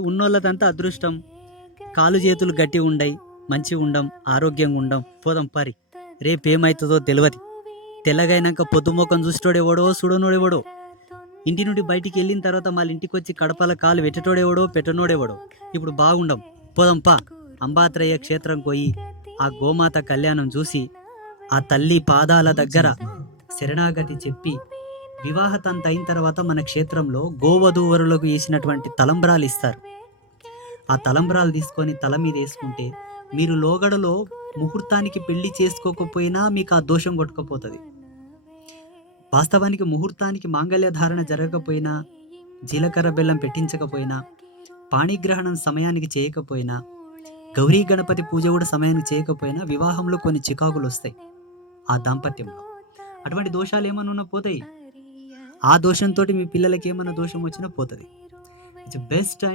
ఉన్నోళ్ళదంతా అదృష్టం. కాలు చేతులు గట్టి ఉండయి, మంచిగా ఉండం, ఆరోగ్యంగా ఉండం. పోదాం పారి. రేపేమైతుందో తెలవది. తెల్లగైనాక పొద్దుమొఖం చూసేటోడెవడో చూడనోడెవడో. ఇంటి నుండి బయటికి వెళ్ళిన తర్వాత మళ్ళీ ఇంటికొచ్చి కడపల కాలు పెట్టేటోడెవడో పెట్టనోడెవడో. ఇప్పుడు బాగుండం. పోదాం పా. అంబాత్రయ్య క్షేత్రం పోయి ఆ గోమాత కళ్యాణం చూసి ఆ తల్లి పాదాల దగ్గర శరణాగతి చెప్పి వివాహతంత అయిన తర్వాత మన క్షేత్రంలో గోవధూవరులకు వేసినటువంటి తలంబ్రాలు ఇస్తారు. ఆ తలంబ్రాలు తీసుకొని తల మీద వేసుకుంటే మీరు లోగడలో ముహూర్తానికి పెళ్లి చేసుకోకపోయినా మీకు ఆ దోషం కొట్టుకపోతుంది. వాస్తవానికి ముహూర్తానికి మాంగళ్య ధారణ జరగకపోయినా, జీలకర్ర బెల్లం పెట్టించకపోయినా, పాణిగ్రహణం సమయానికి చేయకపోయినా, గౌరీ గణపతి పూజ కూడా సమయానికి చేయకపోయినా వివాహంలో కొన్ని చికాకులు వస్తాయి ఆ దాంపత్యంలో. అటువంటి దోషాలు ఏమన్నా ఉన్నా పోతాయి. ఆ దోషంతో మీ పిల్లలకి ఏమన్నా దోషం వచ్చినా పోతుంది. It's best and